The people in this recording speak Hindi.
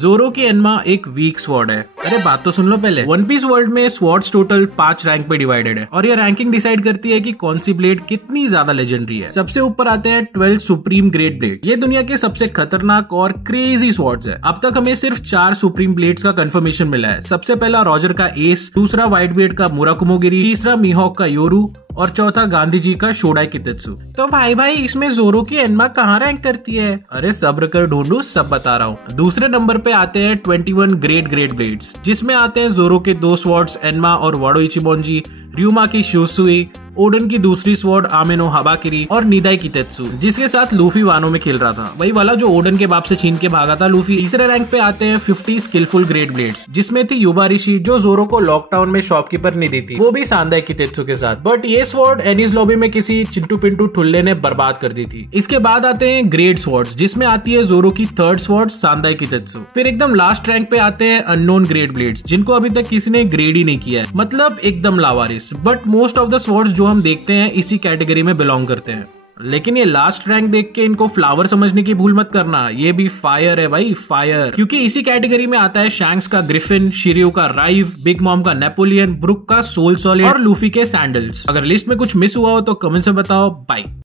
जोरो की एनमा एक वीक स्वॉर्ड है। अरे बात तो सुन लो पहले। वन पीस वर्ल्ड में स्वॉर्ड्स टोटल 5 रैंक पे डिवाइडेड है और ये रैंकिंग डिसाइड करती है कि कौन सी ब्लेड कितनी ज्यादा लेजेंडरी है। सबसे ऊपर आते हैं 12 सुप्रीम ग्रेट ब्लेड। ये दुनिया के सबसे खतरनाक और क्रेजी स्वॉर्ड्स है। अब तक हमें सिर्फ 4 सुप्रीम ब्लेड्स का कंफर्मेशन मिला है। सबसे पहला रॉजर का एस, दूसरा व्हाइट ब्लेड का मुराकुमोगिरी, तीसरा मीहॉक का योरू और चौथा गांधी जी का शोडाई कितेत्सु। तो भाई इसमें जोरो की एनमा कहाँ रैंक करती है? अरे सब्र कर ढूंढू, सब बता रहा हूँ। दूसरे नंबर पे आते हैं 21 ग्रेट ब्लेड्स, जिसमें आते हैं जोरो के 2 स्वॉर्ड्स एनमा और वाडो इचिमोनजी, ryuma की शोसुई, ओडन की दूसरी स्वॉर्ड आमेनो हबाकिरी और निदाई कितेत्सु, जिसके साथ लूफी वानो में खेल रहा था, वही वाला जो ओडन के बाप से छीन के भागा था लूफी। तीसरे रैंक पे आते हैं 50 स्किलफुल ग्रेट ब्लेड्स, जिसमें थी युबारिशी जो जोरो को लॉकडाउन में शॉपकीपर नहीं दी थी, वो भी सांदाई कितेत्सु के साथ। बट ये स्वॉर्ड एनीज लॉबी में किसी चिंटू पिंटू ठुल्ले ने बर्बाद कर दी थी। इसके बाद आते हैं ग्रेट स्वॉर्ड्स, जिसमें आती है जोरो की 3rd स्वॉर्ड सांदाई कितेत्सु। फिर एकदम लास्ट रैंक पे आते हैं अननोन ग्रेट ब्लेड्स, जिनको अभी तक किसी ने ग्रेड ही नहीं किया है, मतलब एकदम लावारिस। But most of the swords जो हम देखते हैं इसी कैटेगरी में बिलोंग करते हैं। लेकिन ये लास्ट रैंक देख के इनको फ्लावर समझने की भूल मत करना, ये भी फायर है भाई, फायर। क्योंकि इसी कैटेगरी में आता है शैंक्स का ग्रिफिन, शिरियो का राइव, बिग मॉम का नेपोलियन, ब्रुक का सोल सॉलिड और लूफी के सैंडल्स। अगर लिस्ट में कुछ मिस हुआ हो तो कमेंट्स में बताओ। बाय।